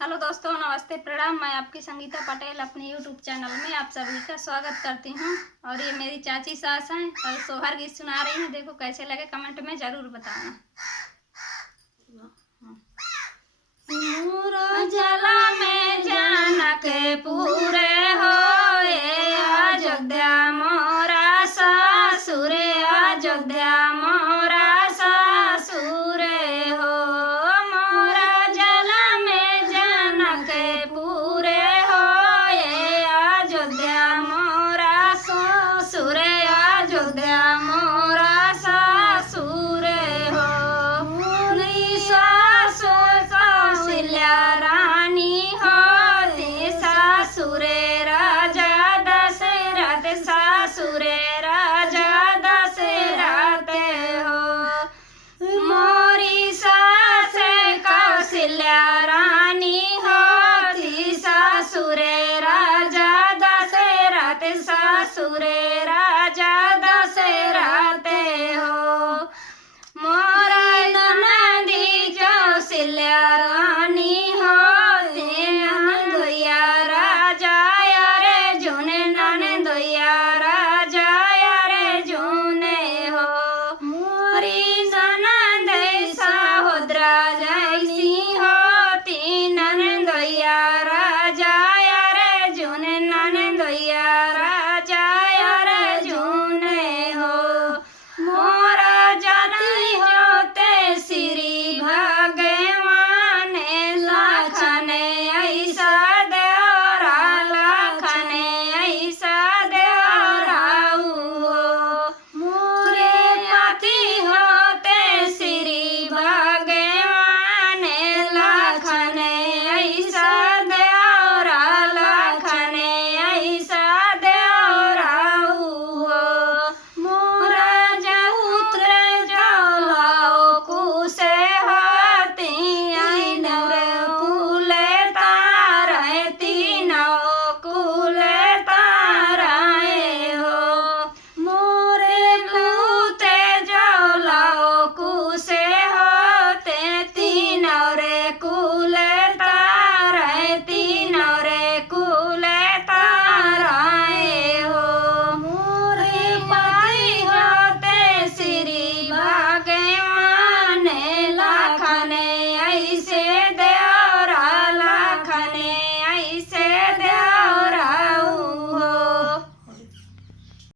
Hello दोस्तों, नमस्ते, प्रणाम। मैं आपकी संगीता पटेल अपने यूट्यूब चैनल में आप सभी का स्वागत करती हूँ। और ये मेरी चाची सास हैं और सोहर गीत सुना रही हैं। देखो कैसे लगे, कमेंट में ज़रूर बताना। जला में जानक पूरे होए, अयोध्या मोरा ससुर, अयोध्या मोरा ससुर हो। मोरा जला में जानक पूरे होए, अयोध्या मोरा ससुर, अयोध्या मोरा ससुर हो। रानी होती सासुरे राजा दशरथ, सासुरे राजा दशरथ हो। मोरी सास कौशल्या रानी होती सासुरे राजा दशरथ, सासुरे राजा दशरथ हो। मोरा ननदी कौशल्या